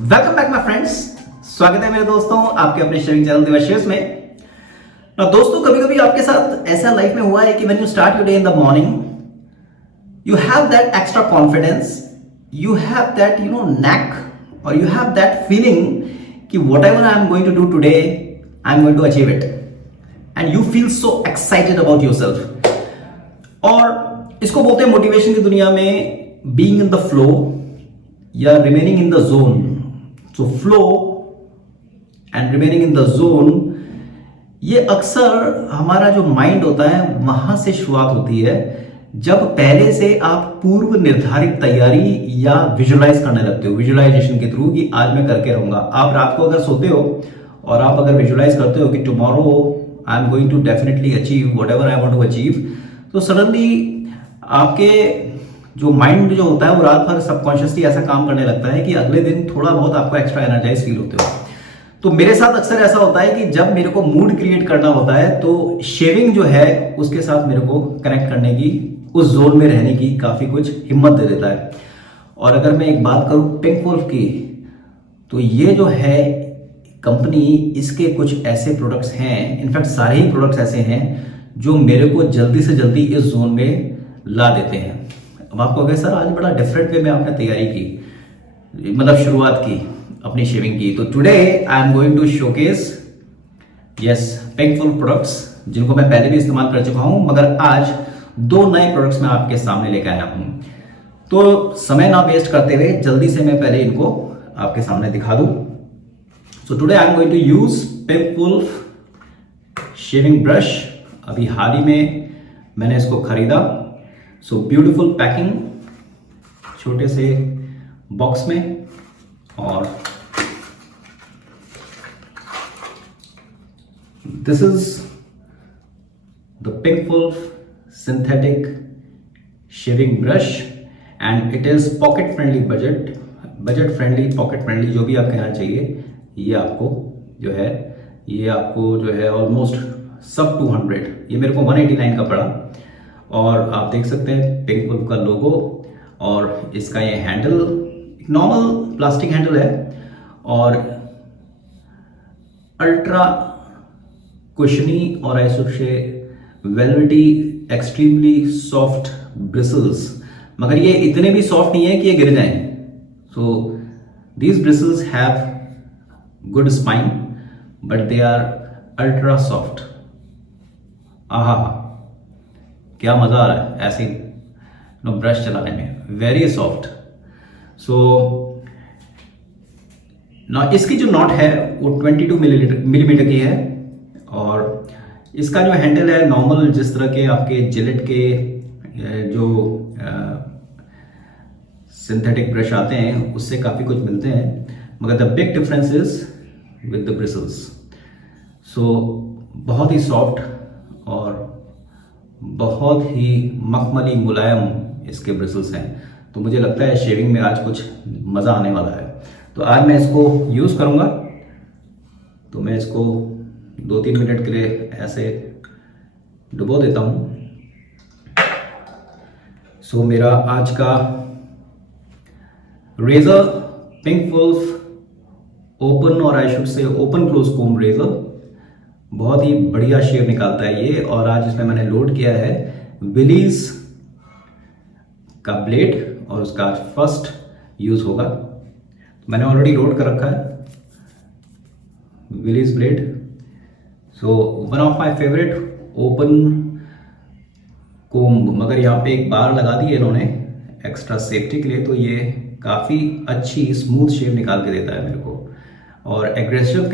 Welcome back my friends. स्वागत है मेरे दोस्तों आपके अपने शेयरिंग चैनल देवाशीष में। दोस्तों कभी कभी आपके साथ ऐसा लाइफ में हुआ है कि when you start your day in the morning you have that extra confidence, you have that knack और यू हैव दैट फीलिंग कि whatever I am going to do today I am going to achieve it and you feel so excited about yourself. और इसको बोलते हैं motivation की दुनिया में being in the flow या remaining in the zone. So flow and remaining in the zone, ये अक्सर हमारा जो माइंड होता है वहां से शुरुआत होती है जब पहले से आप पूर्व निर्धारित तैयारी या विजुलाइज करने लगते हो, विजुलाइजेशन के थ्रू कि आज मैं करके रहूंगा। आप रात को अगर सोते हो और आप अगर विजुलाइज करते हो कि tomorrow I am going to definitely achieve whatever I want to achieve, तो सडनली आपके जो माइंड जो होता है वो रात भर सबकॉन्शियसली ऐसा काम करने लगता है कि अगले दिन थोड़ा बहुत आपको एक्स्ट्रा एनर्जाइज फील होते हो। तो मेरे साथ अक्सर ऐसा होता है कि जब मेरे को मूड क्रिएट करना होता है तो शेविंग जो है उसके साथ मेरे को कनेक्ट करने की, उस जोन में रहने की काफी कुछ हिम्मत दे देता है। और अगर मैं एक बात करूं पिंक वुल्फ की, तो ये जो है कंपनी, इसके कुछ ऐसे प्रोडक्ट्स हैं, इनफैक्ट सारे ही प्रोडक्ट्स ऐसे हैं जो मेरे को जल्दी से जल्दी इस जोन में ला देते हैं। अब आपको अगर सर आज बड़ा डिफरेंट वे में आपने तैयारी की, मतलब शुरुआत की अपनी शेविंग की, तो today I am going to showcase yes Pinkwoolf products जिनको मैं पहले भी इस्तेमाल कर चुका हूं, मगर आज दो नए प्रोडक्ट्स मैं आपके सामने लेकर आया हूं। तो समय ना वेस्ट करते हुए जल्दी से मैं पहले इनको आपके सामने दिखा दूं। So today I am going to use Pinkwoolf shaving brush. अभी हाल ही में मैंने इसको खरीदा। सो ब्यूटीफुल पैकिंग, छोटे से बॉक्स में, और this is the Pinkwoolf synthetic shaving brush and it is pocket friendly, budget friendly, pocket friendly, जो भी आप कहना चाहिए। ये आपको जो है ऑलमोस्ट सब 200, ये मेरे को 189 का पड़ा। और आप देख सकते हैं पिंकवुल्फ का लोगो, और इसका ये हैंडल नॉर्मल प्लास्टिक हैंडल है और अल्ट्रा कुशनी और आई शुड से वेलवेटी एक्सट्रीमली सॉफ्ट ब्रिसल्स, मगर ये इतने भी सॉफ्ट नहीं है कि ये गिर जाएं। So these bristles have good spine but they are ultra soft. आहा, क्या मजा आ रहा है ऐसे ब्रश चलाने में, वेरी सॉफ्ट। सो ना इसकी जो नॉट है वो 22 मिलीमीटर की है, और इसका जो हैंडल है नॉर्मल जिस तरह के आपके जिलेट के जो सिंथेटिक ब्रश आते हैं उससे काफी कुछ मिलते हैं, मगर the big difference is with the bristles. So बहुत ही सॉफ्ट और बहुत ही मखमली मुलायम इसके ब्रिसल्स हैं। तो मुझे लगता है शेविंग में आज कुछ मज़ा आने वाला है। तो आज मैं इसको यूज़ करूँगा। तो मैं इसको 2-3 मिनट के लिए ऐसे डुबो देता हूँ। सो मेरा आज का रेजर पिंकवुल्फ ओपन, और I should say open close comb razor, बहुत ही बढ़िया शेव निकालता है ये। और आज इसमें मैंने लोड किया है विलीज का ब्लेड, और उसका आज फर्स्ट यूज होगा। तो मैंने ऑलरेडी लोड कर रखा है विलीज blade. So one of my favourite open comb, मगर यहाँ पे एक बार लगा दी है इन्होंने एक्स्ट्रा सेफ्टी के लिए, तो ये काफ़ी अच्छी स्मूथ शेव निकाल के देता है मेरे को। और एग्रेसिवनेस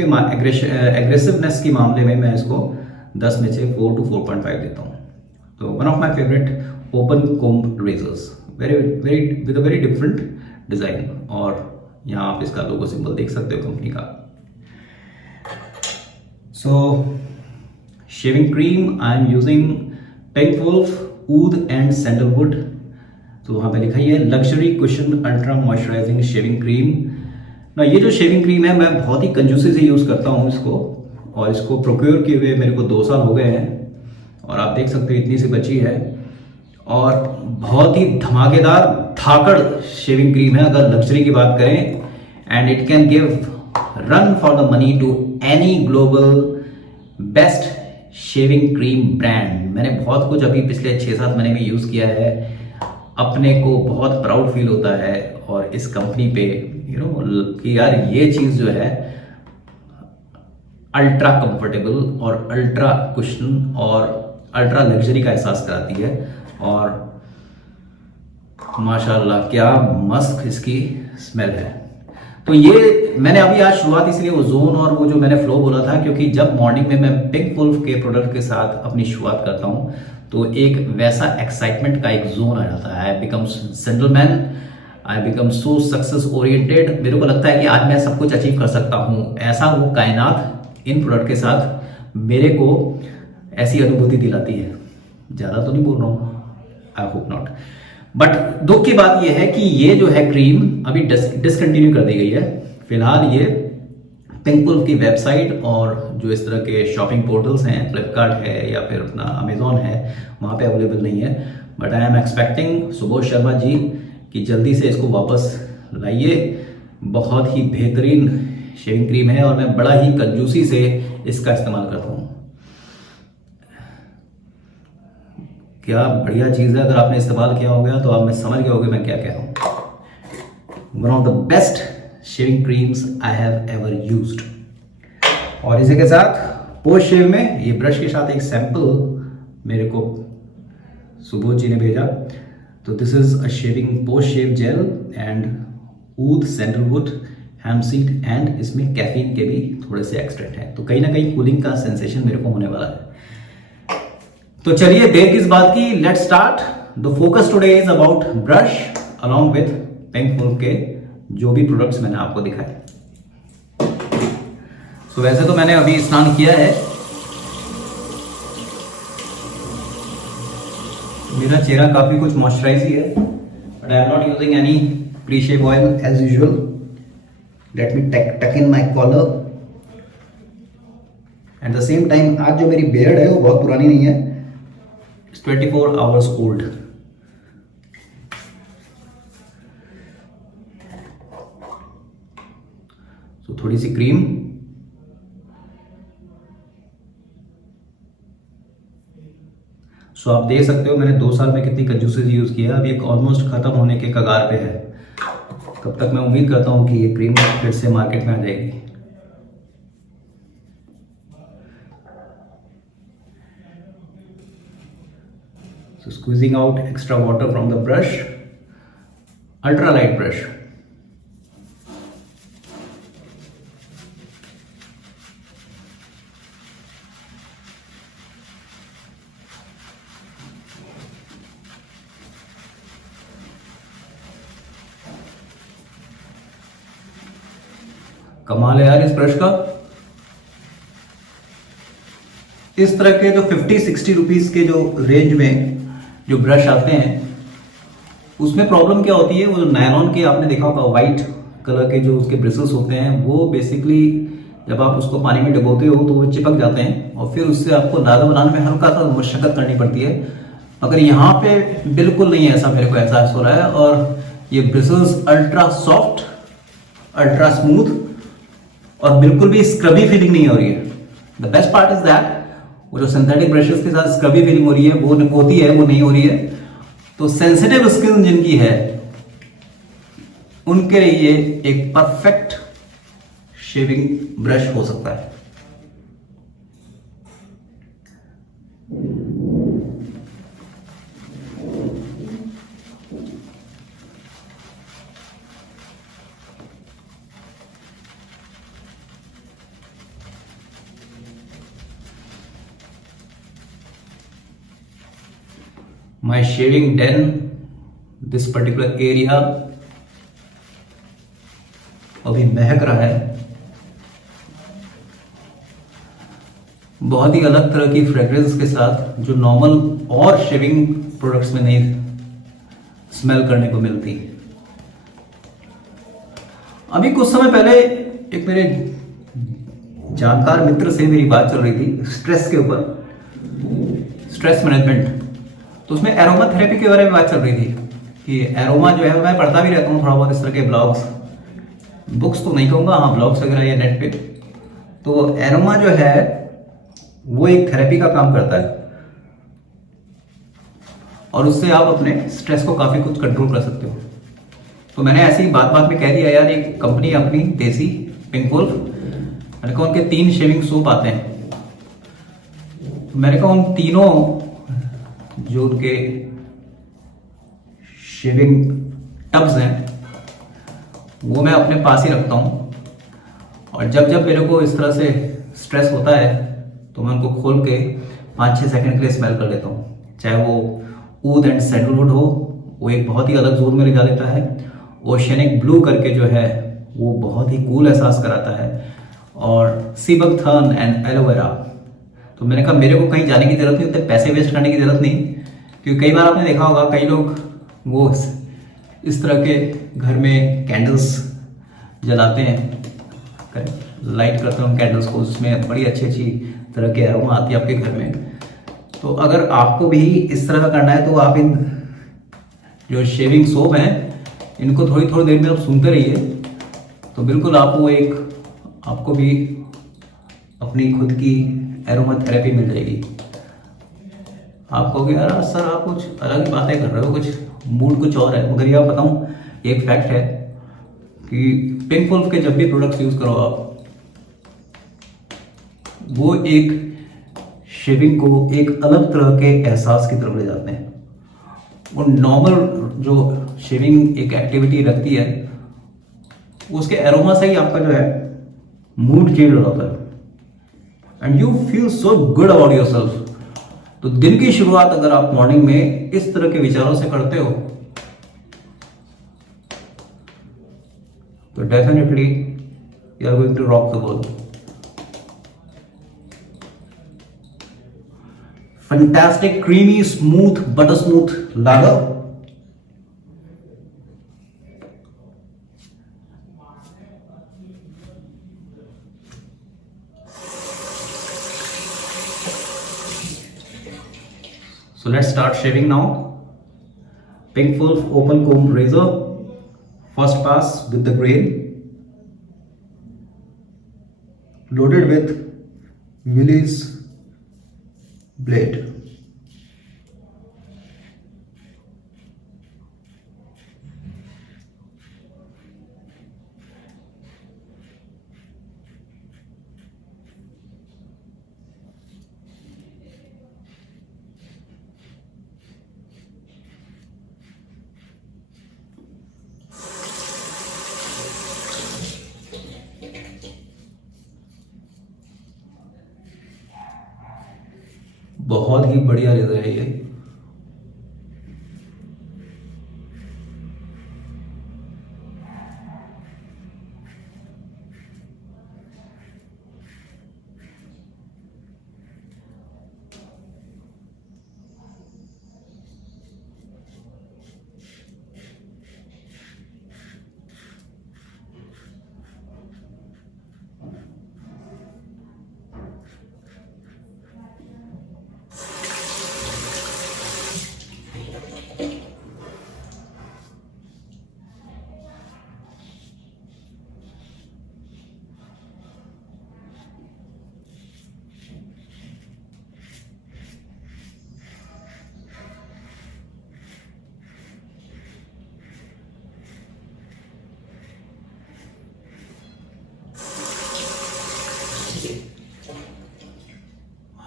के मामले में मैं इसको 10 में से 4 to 4.5 देता हूँ। तो one of my favourite open comb razors, very with a very different design. और यहाँ आप इसका लोगो सिंबल देख सकते हो कंपनी का। So shaving cream I am using Pinkwoolf oud and sandalwood. तो वहाँ पे लिखा ही है luxury cushion ultra moisturising shaving cream ना। ये जो शेविंग क्रीम है मैं बहुत ही कंजूसी से यूज़ करता हूँ इसको, और इसको प्रोक्योर किए हुए मेरे को 2 साल हो गए हैं, और आप देख सकते हो इतनी सी बची है। और बहुत ही धमाकेदार धाकड़ शेविंग क्रीम है अगर लग्जरी की बात करें। and it can give run for the money to any global best shaving cream brand. मैंने बहुत कुछ अभी पिछले 6-7 महीने में यूज़ किया है, अपने को बहुत प्राउड फील होता है और इस कंपनी पे कि यार ये चीज़ जो है अल्ट्रा कंफर्टेबल और अल्ट्रा कुशन और अल्ट्रा लग्जरी का एहसास कराती है। और माशाल्लाह क्या मस्त इसकी स्मेल है। तो ये मैंने अभी आज शुरुआत इसलिए वो जोन और वो जो मैंने फ्लो बोला था, क्योंकि जब मॉर्निंग में मैं पिंक वुल्फ के प्रोडक्ट के साथ अपनी शुरुआत करता हूँ तो एक वैसा एक्साइटमेंट का एक जोन आ जाता है। I become gentleman, I become so success oriented. मेरे को लगता है कि आज मैं सब कुछ अचीव कर सकता हूँ, ऐसा वो कायनात इन प्रोडक्ट के साथ मेरे को ऐसी अनुभूति दिलाती है। ज़्यादा तो नहीं बोल रहा हूँ, आई होप नॉट। बट दुख की बात यह है कि ये जो है क्रीम अभी डिसकंटिन्यू कर दी गई है। फिलहाल ये पिंक वुल्फ की वेबसाइट और जो इस तरह के शॉपिंग पोर्टल्स हैं, फ्लिपकार्ट है या फिर अपना अमेजोन है, वहाँ पे अवेलेबल नहीं है। But I am expecting Subodh Sharma ji कि जल्दी से इसको वापस लाइए। बहुत ही बेहतरीन शेविंग क्रीम है और मैं बड़ा ही कंजूसी से इसका इस्तेमाल करता हूँ। क्या बढ़िया चीज़ है, अगर आपने इस्तेमाल किया होगा तो आप में समझ गए होंगे मैं क्या कह रहा हूँ। One of the best shaving creams I have ever used. और इसी के साथ पोस्ट शेव में ये ब्रश के साथ एक सैंपल मेरे को सुबोध जी ने भेजा। तो this is a shaving post shave gel and oud sandalwood hempseed and इसमें कैफीन के भी थोड़े से एक्सट्रैक्ट हैं, तो कहीं ना कहीं कूलिंग का सेंसेशन मेरे को होने वाला है। तो चलिए देर किस बात की, let's start. The focus today is about brush along with Pink Wolf के जो भी प्रोडक्ट्स मैंने आपको दिखाए। तो वैसे तो मैंने अभी स्नान किया है, मेरा चेहरा काफी कुछ मॉइस्चराइज ही है, but I am not using any pre shave oil as usual. Let me tuck in my collar. At the same time आज जो मेरी बियर्ड है वो बहुत पुरानी नहीं है, 24 hours old। तो थोड़ी सी क्रीम, सो आप देख सकते हो मैंने 2 साल में कितनी कंजूसी यूज किया। अभी एक ऑलमोस्ट खत्म होने के कगार पे है। कब तक मैं उम्मीद करता हूं कि ये क्रीम फिर से मार्केट में आ जाएगी। So squeezing out extra water from the brush, ultra light brush। कमाल है यार इस ब्रश का। इस तरह के जो 50-60 रुपीज के जो रेंज में जो ब्रश आते हैं उसमें प्रॉब्लम क्या होती है, वो जो नायलॉन के आपने देखा होगा व्हाइट कलर के जो उसके ब्रिसल्स होते हैं, वो बेसिकली जब आप उसको पानी में डुबोते हो तो वो चिपक जाते हैं और फिर उससे आपको लादा बनाने में हल्का सा मशक्कत करनी पड़ती है। अगर यहाँ पे बिल्कुल नहीं ऐसा मेरे को एहसास हो रहा है और ये bristles ultra soft, ultra smooth और बिल्कुल भी स्क्रबी फीलिंग नहीं हो रही है। The best part is that वो जो सिंथेटिक ब्रशेस के साथ स्क्रबी फीलिंग हो रही है वो होती है, वो नहीं हो रही है। तो सेंसिटिव स्किन जिनकी है उनके लिए ये एक परफेक्ट शेविंग ब्रश हो सकता है। My shaving den, this particular area अभी महक रहा है। बहुत ही अलग तरह की फ्रेग्रेंस के साथ जो नॉर्मल और शेविंग प्रोडक्ट्स में नहीं स्मेल करने को मिलती। अभी कुछ समय पहले एक मेरे जानकार मित्र से मेरी बात चल रही थी स्ट्रेस के ऊपर, स्ट्रेस मैनेजमेंट। तो उसमें एरोमा थेरेपी के बारे में बात चल रही थी कि एरोमा जो है मैं पढ़ता भी रहता हूँ थोड़ा बहुत इस तरह के ब्लॉग्स, बुक्स तो नहीं कहूँगा, हाँ ब्लॉग्स वगैरह या नेट पे। तो एरोमा जो है वो एक थेरेपी का काम करता है और उससे आप अपने स्ट्रेस को काफ़ी कुछ कंट्रोल कर सकते हो। तो मैंने ऐसे ही बात बात में कह दिया यार, एक कंपनी है अपनी देसी पिंक वुल्फ, मैंने कहा उनके 3 शेविंग सोप आते हैं। मैंने कहा उन तीनों जो उनके शेविंग टब्स हैं वो मैं अपने पास ही रखता हूँ, और जब जब मेरे को इस तरह से स्ट्रेस होता है तो मैं उनको खोल के 5-6 सेकंड के लिए स्मेल कर लेता हूँ। चाहे वो ऊद एंड सैंडलवुड हो, वो एक बहुत ही अलग जोन में ले जा देता है। ओशियनिक ब्लू करके जो है वो बहुत ही कूल एहसास कराता है, और सीबकथर्न एंड एलोवेरा। तो मैंने कहा मेरे को कहीं जाने की जरूरत नहीं, उतने पैसे वेस्ट करने की जरूरत नहीं, क्योंकि कई बार आपने देखा होगा कई लोग वो इस तरह के घर में कैंडल्स जलाते हैं, लाइट करते हैं उन कैंडल्स को, उसमें बड़ी अच्छी अच्छी तरह के एरोमा आती है आपके घर में। तो अगर आपको भी इस तरह का करना है तो आप इन जो शेविंग सोप हैं इनको थोड़ी थोड़ी देर में आप सूंघते रहिए, तो बिल्कुल आपको भी अपनी खुद की एरोमा थेरेपी मिल जाएगी। आप कहोगे यार सर आप कुछ अलग ही बातें कर रहे हो, कुछ मूड कुछ और है, मगर ये आप बताऊं एक फैक्ट है कि पिंक वुल्फ के जब भी प्रोडक्ट्स यूज करो आप, वो एक शेविंग को एक अलग तरह के एहसास की तरफ ले जाते हैं। वो नॉर्मल जो शेविंग एक एक्टिविटी रखती है उसके एरोमा से ही आपका जो है मूड चेंज हो जाता है and you feel so good about yourself. तो दिन की शुरुआत अगर आप मॉर्निंग में इस तरह के विचारों से करते हो तो definitely you are going to rock the world. Fantastic creamy smooth butter smooth lager. So let's start shaving now. Pink Wolf open comb razor, first pass with the grain, loaded with Willys blade. बहुत ही बढ़िया razor है ये।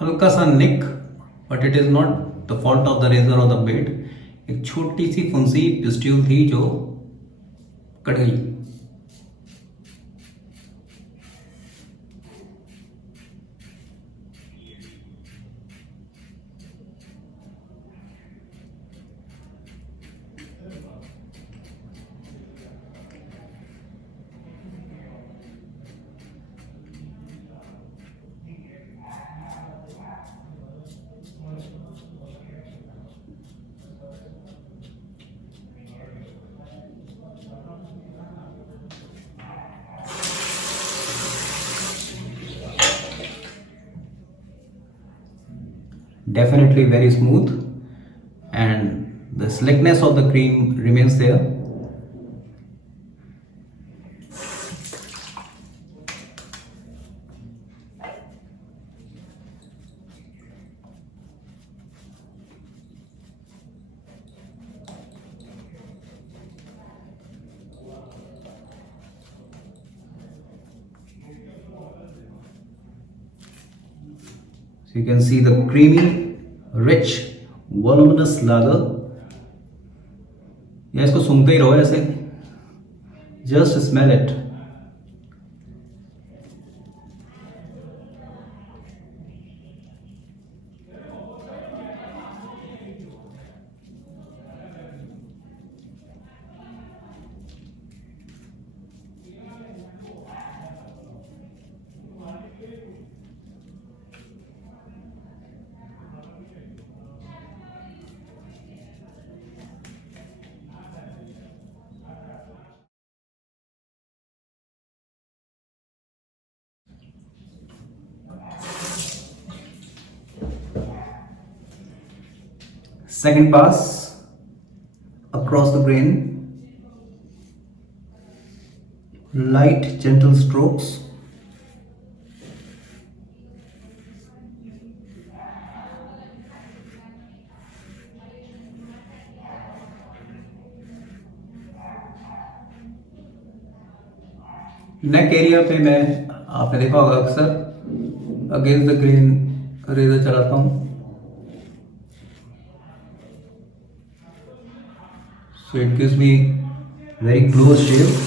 हल्का सा nick, but it is not the fault of the razor और the blade. एक छोटी सी फुंसी पिस्ट्यूल थी जो कट गई। Definitely very smooth and the slickness of the cream remains there. You can see the creamy, rich, voluminous lager. या इसको सूंघते ही रहो ऐसे, just smell it. Second pass across the grain, light gentle strokes. Neck area पे मैं, आपने देखा होगा अक्सर अगेंस्ट द ग्रेन रेजर चलाता हूँ. So it gives me very close shave.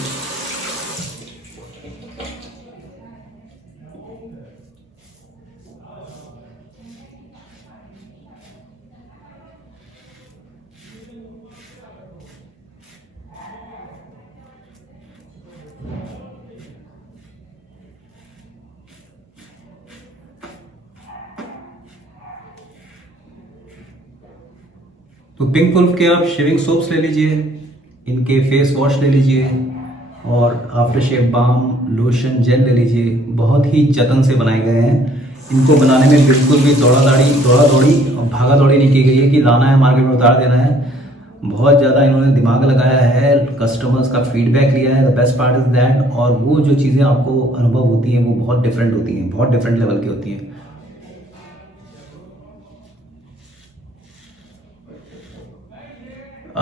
तो पिंक वुल्फ के आप शेविंग सोप्स ले लीजिए, इनके फेस वॉश ले लीजिए और after shave balm, lotion, gel ले लीजिए. बहुत ही जतन से बनाए गए हैं. इनको बनाने में बिल्कुल भी दौड़ा दौड़ी और भागा दौड़ी नहीं की गई है कि लाना है मार्केट में उतार देना है. बहुत ज़्यादा इन्होंने दिमाग लगाया है, कस्टमर्स का फीडबैक लिया है. The best part is that. और वो जो चीज़ें आपको अनुभव होती हैं वो बहुत डिफरेंट होती हैं, बहुत डिफरेंट लेवल की होती हैं.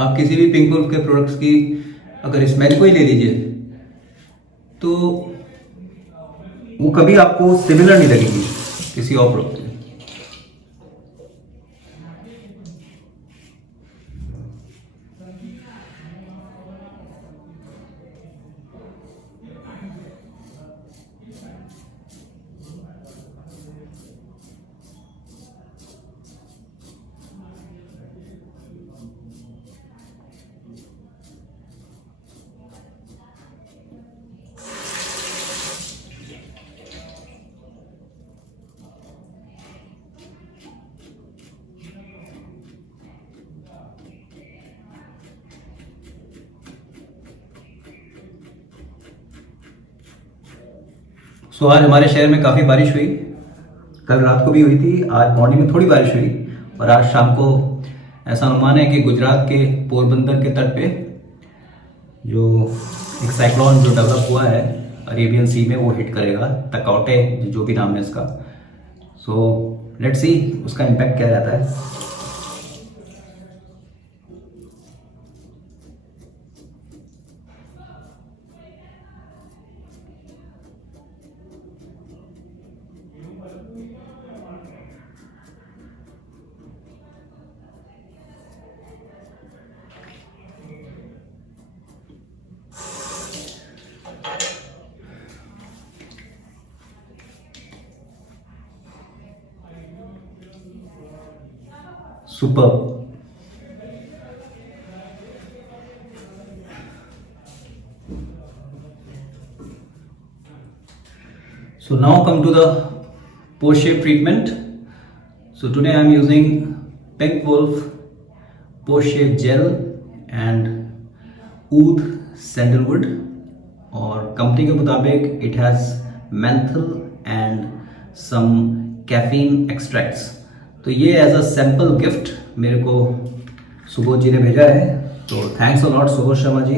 आप किसी भी पिंक वुल्फ के प्रोडक्ट्स की अगर स्मेल को ही ले लीजिए तो वो कभी आपको सिमिलर नहीं लगेगी किसी और प्रोडक्ट से. सो आज हमारे शहर में काफ़ी बारिश हुई. कल रात को भी हुई थी, आज मॉर्निंग में थोड़ी बारिश हुई और आज शाम को ऐसा अनुमान है कि गुजरात के पोरबंदर के तट पे जो एक साइक्लोन जो डेवलप हुआ है अरेबियन सी में वो हिट करेगा. तकौटे जो भी नाम है इसका. सो लेट्स सी उसका इम्पैक्ट क्या रहता है. Superb. So now come to the post shave treatment. So today I am using Pink Wolf post shave gel and Oud sandalwood और कंपनी के मुताबिक it has menthol and some caffeine extracts. तो ये as a sample gift मेरे को सुबोध जी ने भेजा है. तो thanks a lot Subodh Sharma ji.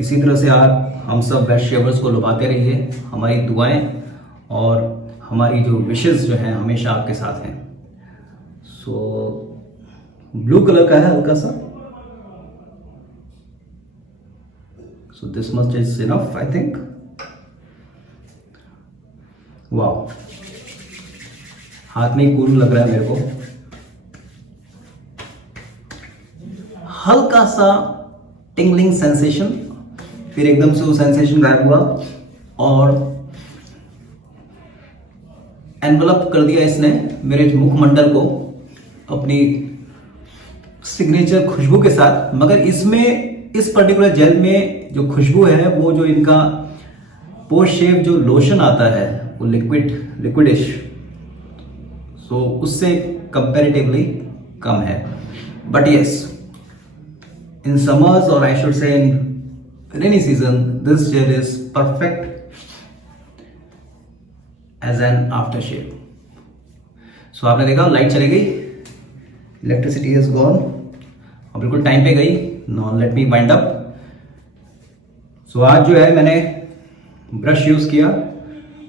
इसी तरह से आप हम सब बेस्ट शेवर्स को लुभाते रहिए. हमारी दुआएं और हमारी जो विशेस जो हैं हमेशा आपके साथ हैं. सो ब्लू कलर का है हल्का सा. So this much is enough I think. Wow. हाथ में ही कूल लग रहा है मेरे को। हल्का सा टिंगलिंग सेंसेशन, फिर एकदम से वो सेंसेशन गायब हुआ और एनवलप कर दिया इसने मेरे मुखमंडल को अपनी सिग्नेचर खुशबू के साथ। मगर इसमें इस पर्टिकुलर जेल में जो खुशबू है वो जो इनका पोस्ट शेव जो लोशन आता है वो लिक्विडिश, सो उससे कंपैरेटिवली कम है। बट यस, इन समर्स और I should say in rainy season this gel is perfect as an after shave. So आपने देखा लाइट चली गई, इलेक्ट्रिसिटी इज गॉन और बिल्कुल टाइम पे गई। Now let me wind up. So आज जो है मैंने ब्रश यूज किया,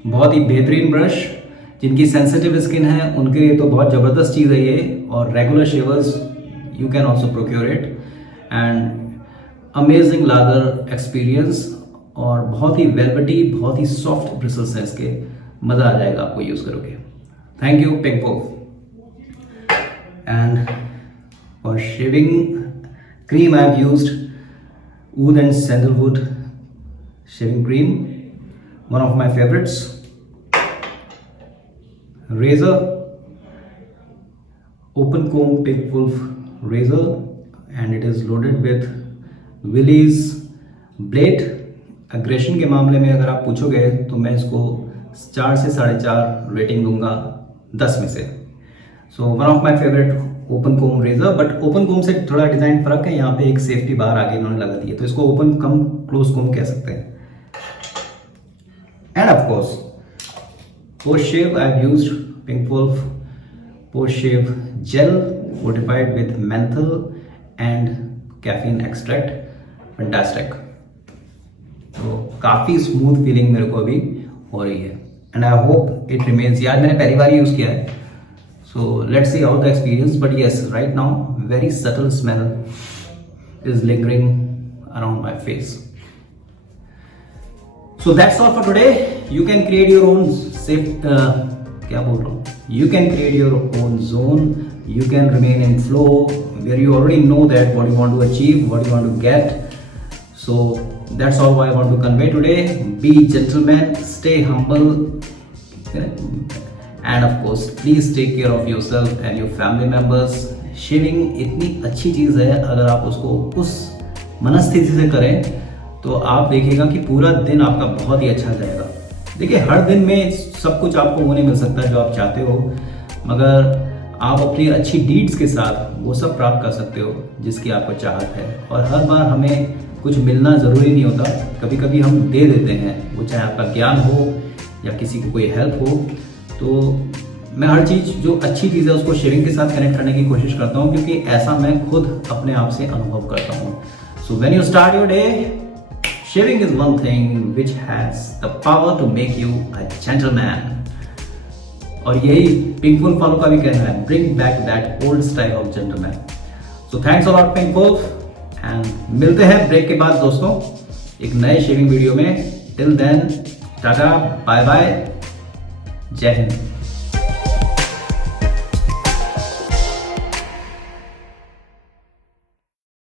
बहुत ही बेहतरीन ब्रश। जिनकी सेंसिटिव स्किन है उनके लिए तो बहुत ज़बरदस्त चीज़ है ये, और regular shavers you can also procure it. And amazing lather experience, और बहुत ही वेलवेटी, बहुत ही सॉफ्ट ब्रिसल्स हैं इसके, मज़ा आ जाएगा आपको यूज़ करोगे। Thank you Pinkwoolf. And for shaving cream I have used Oud and Sandalwood shaving cream, one of my favorites. Razor, open comb Pinkfulf razor, and it is loaded with Willys blade. aggression के मामले में अगर आप पूछोगे तो मैं इसको 4 से 4.5 रेटिंग दूंगा 10 में से। So one of my favourite open comb razor. But open comb से थोड़ा डिजाइन फर्क है, यहाँ पे एक सेफ्टी बार आगे इन्होंने लगा दी है, तो इसको ओपन कम क्लोज कोम कह सकते हैं। And of course post shave I have used Pinkwoolf post shave gel fortified with menthol and caffeine extract, fantastic. तो काफी स्मूथ फीलिंग मेरे को अभी हो रही है, and I hope it remains. यार मैंने पहली बार यूज किया है, so let's see how the experience, but yes, right now very subtle smell is lingering around my face. So that's all for today. You can create your own safe क्या बोल रहा हूँ, you can create your own zone, you can remain in flow where you already know that what you want to achieve, what you want to get. So that's all I want to convey today. Be gentlemen, stay humble, and of course please take care of yourself and your family members. Shaving इतनी अच्छी चीज़ है, अगर आप उसको उस मनस्थिति से करें तो आप देखिएगा कि पूरा दिन आपका बहुत ही अच्छा जाएगा। देखिए हर दिन में सब कुछ आपको वो नहीं मिल सकता जो आप चाहते हो, मगर आप अपनी अच्छी डीड्स के साथ वो सब प्राप्त कर सकते हो जिसकी आपको चाहत है। और हर बार हमें कुछ मिलना ज़रूरी नहीं होता, कभी कभी हम दे देते हैं, वो चाहे आपका ज्ञान हो या किसी को कोई हेल्प हो। तो मैं हर चीज़ जो अच्छी चीज़ है उसको शेविंग के साथ कनेक्ट करने की कोशिश करता हूँ, क्योंकि ऐसा मैं खुद अपने आप से अनुभव करता हूँ। So when you start your day, shaving is one thing which has the power to make you a gentleman. और यही पिंकवुल्फ वालों का भी कहना है, bring back that old style of gentleman. So thanks a lot Pinkwoolf, and मिलते हैं break के बाद दोस्तों एक नए शेविंग वीडियो में। Till then tata, bye bye, जय हिंद।